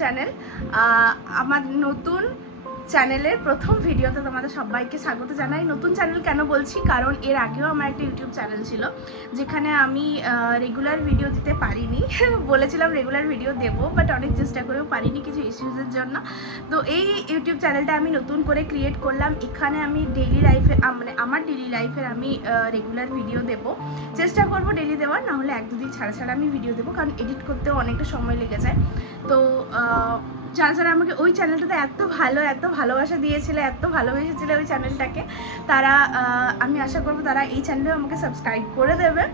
Channel. আমার নতুন চ্যানেলের প্রথম ভিডিওতে তোমাদের সবাইকে স্বাগত জানাই। নতুন চ্যানেল কেন বলছি, কারণ এর আগেও আমার একটা ইউটিউব চ্যানেল ছিল যেখানে আমি রেগুলার ভিডিও দিতে পারিনি। বলেছিলাম রেগুলার ভিডিও দেবো, বাট অনেক চেষ্টা করেও পারিনি কিছু ইস্যুসের জন্য। তো এই ইউটিউব চ্যানেলটা আমি নতুন করে ক্রিয়েট করলাম। এখানে আমি ডেইলি লাইফে মানে আমার ডেইলি লাইফের আমি রেগুলার ভিডিও দেবো, চেষ্টা করবো ডেইলি দেওয়ার, নাহলে এক দুদিন ছাড়া ছাড়া আমি ভিডিও দেবো, কারণ এডিট করতেও অনেকটা সময় লেগে যায়। তো যারা যারা আমাকে ওই চ্যানেলটাতে এত ভালোবাসা দিয়েছিলে, এত ভালোবেসেছিলে ওই চ্যানেলটাকে, তারা আমি আশা করবো তারা এই চ্যানেলেও আমাকে সাবস্ক্রাইব করে দেবে,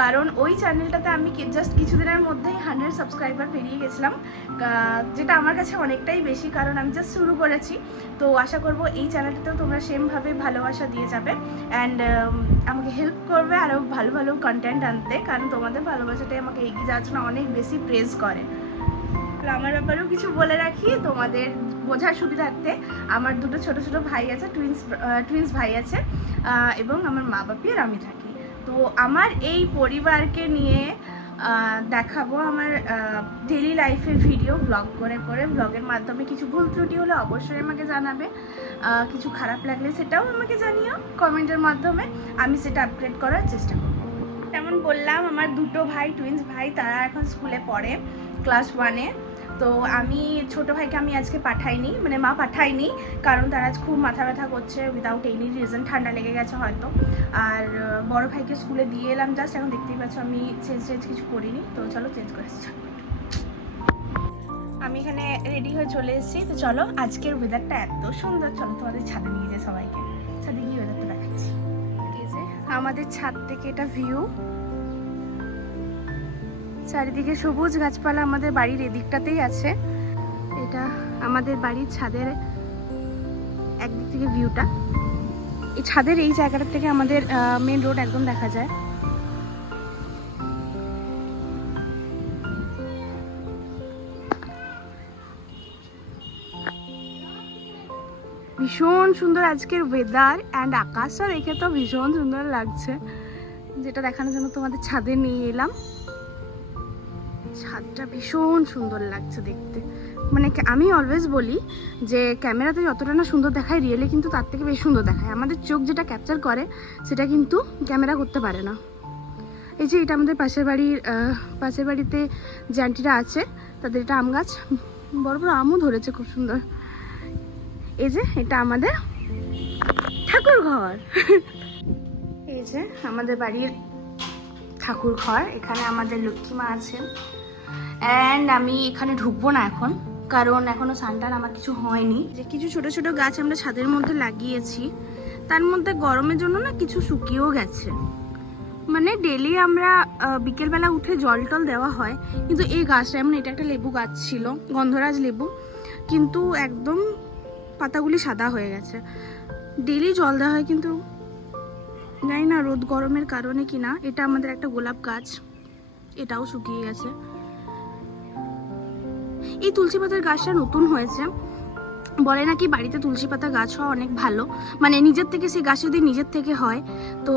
কারণ ওই চ্যানেলটাতে আমি জাস্ট কিছুদিনের মধ্যেই 100 সাবস্ক্রাইবার পেরিয়ে গেছিলাম, যেটা আমার কাছে অনেকটাই বেশি, কারণ আমি জাস্ট শুরু করেছি। তো আশা করবো এই চ্যানেলটাতেও তোমরা সেমভাবে ভালোবাসা দিয়ে যাবে অ্যান্ড আমাকে হেল্প করবে আরও ভালো ভালো কন্টেন্ট আনতে, কারণ তোমাদের ভালোবাসাটাই আমাকে এগিয়ে যাওয়ার জন্য অনেক বেশি প্রেজ করে। আমার ব্যাপারেও কিছু বলে রাখি তোমাদের বোঝার সুবিধার্থে। আমার দুটো ছোট ছোট ভাই আছে, টুইন্স ভাই আছে, এবং আমার মা বাপি আর আমি থাকি। তো আমার এই পরিবারকে নিয়ে দেখাবো আমার ডেইলি লাইফের ভিডিও ব্লগ করে করে। ব্লগের মাধ্যমে কিছু ভুল ত্রুটি হলে অবশ্যই আমাকে জানাবে, কিছু খারাপ লাগলে সেটাও আমাকে জানিও কমেন্টের মাধ্যমে, আমি সেটা আপগ্রেড করার চেষ্টা করব। যেমন বললাম, আমার দুটো ভাই, টুইন্স ভাই, তারা এখন স্কুলে পড়ে ক্লাস 1-এ। তো আমি ছোটো ভাইকে আমি আজকে পাঠাইনি, মানে মা পাঠাইনি, কারণ তার আজ খুব মাথা ব্যথা করছে উইদাউট এনি রিজন, ঠান্ডা লেগে গেছে হয়তো। আর বড় ভাইকে স্কুলে দিয়ে এলাম জাস্ট, এখন দেখতেই পাচ্ছ আমি চেঞ্জ কিছু করিনি। তো চলো চেঞ্জ করে আসছি। আমি এখানে রেডি হয়ে চলে এসেছি। তো চলো, আজকের ওয়েদারটা এত সুন্দর, চলো তোমাদের ছাদে নিয়ে যাই সবাইকে। ছাদে গিয়ে ওয়েদারটা দেখাচ্ছি। এই যে আমাদের ছাদ থেকে এটা ভিউ, চারিদিকে সবুজ গাছপালা আমাদের বাড়ির এদিকটাতেই আছে। এটা আমাদের বাড়ির ছাদের একদিক থেকে ভিউটা, এই ছাদের এই জায়গাটা থেকে আমাদের মেন রোড একদম দেখা যায়। ভীষণ সুন্দর আজকের ওয়েদার অ্যান্ড আকাশটা দেখে তো ভীষণ সুন্দর লাগছে, যেটা দেখানোর জন্য তোমাদের ছাদে নিয়ে এলাম। ছাদটা ভীষণ সুন্দর লাগছে দেখতে, মানে আমি অলওয়েজ বলি যে ক্যামেরাতে যতটা না সুন্দর দেখায়, রিয়েলি কিন্তু তার থেকে বেশি সুন্দর দেখায়। আমাদের চোখ যেটা ক্যাপচার করে সেটা কিন্তু ক্যামেরা করতে পারে না। এই যে এটা আমাদের পাশের বাড়িতে যে আন্টিরা আছে, তাদের এটা আম গাছ, বড় বড় আমও ধরেছে খুব সুন্দর। এই যে এটা আমাদের ঠাকুর ঘর। এই যে আমাদের বাড়ির ঠাকুর ঘর, এখানে আমাদের লক্ষ্মী মা আছেন। অ্যান্ড আমি এখানে ঢুকবো না এখন, কারণ এখনো সানটান আমার কিছু হয়নি। যে কিছু ছোট ছোট গাছ আমরা ছাদের মধ্যে লাগিয়েছি, তার মধ্যে গরমের জন্য না কিছু শুকিয়েও গেছে। মানে ডেলি আমরা বিকেলবেলা উঠে জল টল দেওয়া হয়, কিন্তু এই গাছটা এমন, এটা একটা লেবু গাছ ছিল, গন্ধরাজ লেবু, কিন্তু একদম পাতাগুলি সাদা হয়ে গেছে। ডেলি জল দেওয়া হয়, কিন্তু জানি না রোদ গরমের কারণে কি না। এটা আমাদের একটা গোলাপ গাছ, এটাও শুকিয়ে গেছে। এই তুলসী পাতার গাছটা নতুন হয়েছে, বলে নাকি বাড়িতে তুলসী পাতা গাছ হওয়া অনেক ভালো, মানে নিজের থেকে সেই গাছ যদি নিজের থেকে হয় তো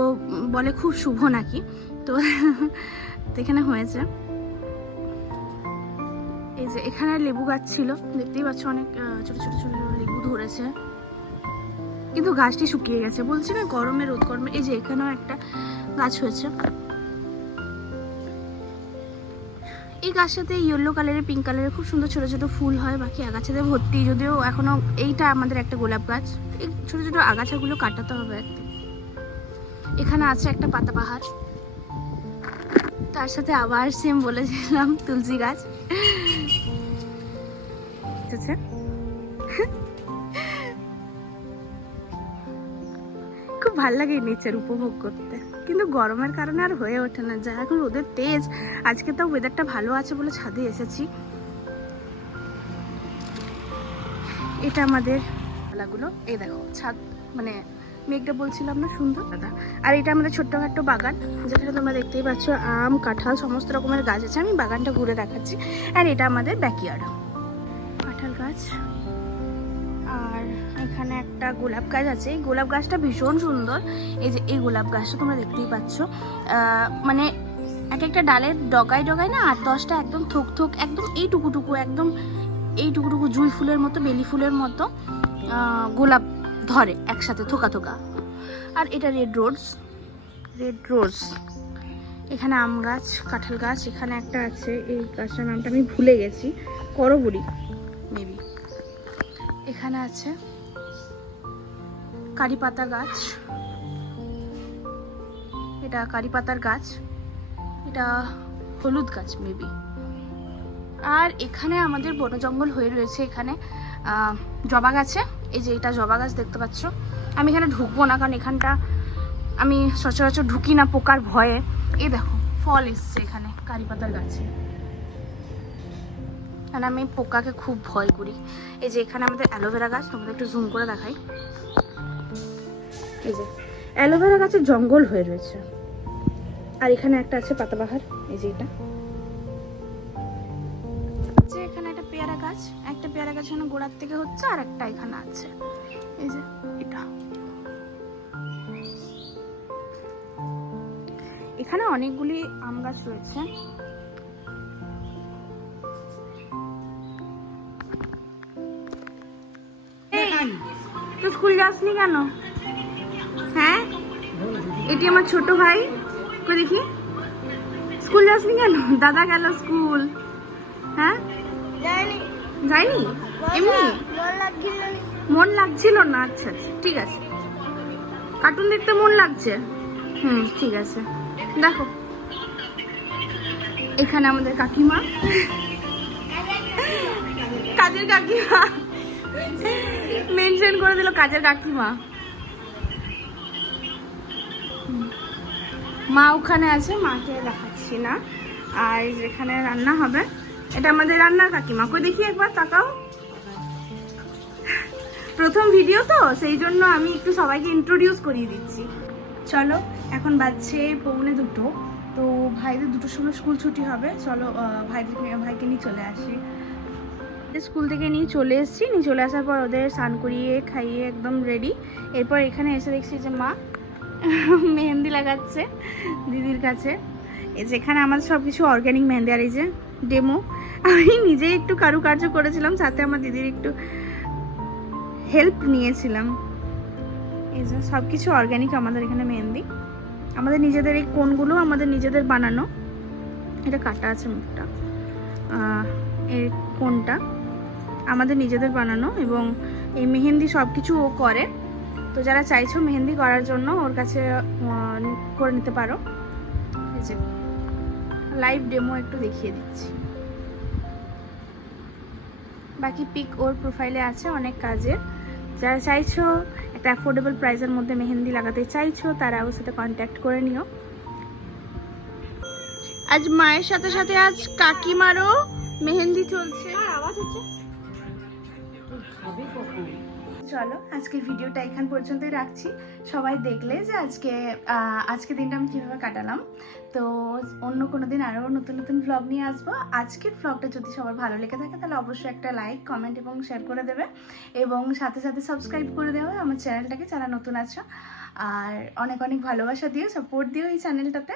বলে খুব শুভ নাকি। তো এখানে হয়েছে। এই যে এখানে লেবু গাছ ছিল, দেখতেই পাচ্ছ অনেক ছোট ছোট ছোট লেবু ধরেছে, কিন্তু গাছটি শুকিয়ে গেছে। বলছি না গরমে, রোদ গরমে। এই যে এখানেও একটা গাছ হয়েছে, এই গাছটাতে ইয়েলো কালারের, পিঙ্ক কালারের খুব সুন্দর ছোট ছোট ফুল হয়, বাকি আগাছাতে ভর্তি। যদিও এখনো এইটা আমাদের একটা গোলাপ গাছ, এই ছোট ছোট আগাছাগুলো কাটাতে হবে। এখানে আছে একটা পাতাবাহার, তার সাথে আবার সেম বলেছিলাম তুলসী গাছ। খুব ভাল লাগে নেচার উপভোগ করতে, কিন্তু গরমের কারণে আর হয়ে ওঠে না। যা এখন রোদের তেজ, আজকে তো ওয়েদারটা ভালো আছে বলে ছাদে এসেছি। এটা আমাদের পালাগুলো, এই দেখো ছাদ, মানে মেঘটা বলছিলাম না সুন্দর দাদা। আর এটা আমাদের ছোট্টখাট্ট বাগান, যেখানে তোমরা দেখতেই পাচ্ছ আম, কাঁঠাল, সমস্ত রকমের গাছ আছে। আমি বাগানটা ঘুরে দেখাচ্ছি। আর এটা আমাদের ব্যাকইয়ার্ড, কাঁঠাল গাছ। আর এখানে একটা গোলাপ গাছ আছে, এই গোলাপ গাছটা ভীষণ সুন্দর। এই যে এই গোলাপ গাছটা তোমরা দেখতেই পাচ্ছ, মানে এক একটা ডালের ডগায় ডগায় না 8-10টা একদম থোক থোক, একদম এইটুকুটুকু একদম এইটুকুটুকু জুঁই ফুলের মতো, বেলি ফুলের মতো গোলাপ ধরে একসাথে থোকা থোকা। আর এটা রেড রোজ। এখানে আম গাছ, কাঁঠাল গাছ, এখানে একটা আছে, এই গাছটার নামটা আমি ভুলে গেছি, করবুড়ি মেবি। এখানে আছে কারি পাতা গাছ, এটা কারি পাতার গাছ, এটা হলুদ গাছ মেবি। আর এখানে আমাদের বন জঙ্গল হয়ে রয়েছে, এখানে জবা গাছে, এই যে এটা জবা গাছ দেখতে পাচ্ছ। আমি এখানে ঢুকবো না কারণ এখানটা আমি সচরাচর ঢুকি না পোকার ভয়ে। এই দেখো ফল এসছে এখানে কারি পাতার গাছে, আর আমি পোকাকে খুব ভয় করি। এই যে এখানে আমাদের অ্যালোভেরা গাছ, তোমাদের একটু জুম করে দেখাই। এই যে অ্যালোভেরা গাছের জঙ্গল হয়ে রয়েছে। আর এখানে একটা আছে পাতাবাহার, এই যে এটা। যে এখানে একটা পেয়ারা গাছ, একটা পেয়ারা গাছ এখানে গোড়ার থেকে হচ্ছে, আর একটা এখানে আছে, এই যে এটা। এখানে অনেকগুলি আম গাছ রয়েছে। তো স্কুল যাসনি কেন? হ্যাঁ, এটি আমার ছোট ভাই, কই দেখি স্কুল যাসনি কেন? দাদা গেল স্কুল। হ্যাঁ যাইনি, এমনি মন লাগছিল না। আচ্ছা আচ্ছা ঠিক আছে, কার্টুন দেখতে মন লাগছে। ঠিক আছে। দেখো এখানে আমাদের কাকিমা, কাজের কাকিমা মেনশন করে দিল, কাজের কাকিমা। মা ওখানে আছে, মাকে দেখাচ্ছি না। আর যেখানে রান্না হবে, এটা আমাদের রান্নার কাকিমা, কই দেখি একবার তাকাও। প্রথম ভিডিও তো সেই জন্য আমি একটু সবাইকে ইন্ট্রোডিউস করিয়ে দিচ্ছি। চলো এখন বাজছে 1:45, তো ভাইদের 2টোর সময় স্কুল ছুটি হবে। চলো ভাইকে নিয়ে চলে আসি। স্কুল থেকে নিয়ে চলে এসেছি, নিয়ে চলে আসার পর ওদের স্নান করিয়ে খাইয়ে একদম রেডি। এরপর এখানে এসে দেখছি যে মা মেহেন্দি লাগাচ্ছে দিদির কাছে। এই যেখানে আমাদের সব কিছু অর্গ্যানিক মেহেন্দি, আর এই যে ডেমো আমি নিজেই একটু কারুকার্য করেছিলাম, সাথে আমার দিদির একটু হেল্প নিয়েছিলাম। এই যে সব কিছু অর্গ্যানিক আমাদের এখানে মেহেন্দি, আমাদের নিজেদের এই কোনগুলো আমাদের নিজেদের বানানো। এটা কাটা আছে মুখটা, এই কোনটা আমাদের নিজেদের বানানো, এবং এই মেহেন্দি সব কিছু ও করে। তো যারা চাইছো মেহেন্দি করার জন্য ওর কাছে করে নিতে পারো। এই যে লাইভ ডেমো একটু দেখিয়ে দিচ্ছি, বাকি পিক ওর প্রোফাইলে আছে অনেক কাজের। যারা চাইছো একটা অ্যাফোর্ডেবল প্রাইসের মধ্যে মেহেন্দি লাগাতে চাইছো তারা ওর সাথে কন্ট্যাক্ট করে নিও। আজ মায়ের সাথে সাথে আজ কাকিমারও মেহেন্দি চলছে। আওয়াজ হচ্ছে। চলো আজকের ভিডিওটা এখান পর্যন্তই রাখছি। সবাই দেখলে যে আজকে দিনটা আমি কীভাবে কাটালাম। তো অন্য কোনো দিন আরও নতুন নতুন ভ্লগ নিয়ে আসবো। আজকের ভ্লগটা যদি সবার ভালো লেগে থাকে তাহলে অবশ্যই একটা লাইক, কমেন্ট এবং শেয়ার করে দেবে, এবং সাথে সাথে সাবস্ক্রাইব করে দেবে আমার চ্যানেলটাকে যারা নতুন আছো। আর অনেক অনেক ভালোবাসা দিও, সাপোর্ট দিও এই চ্যানেলটাতে।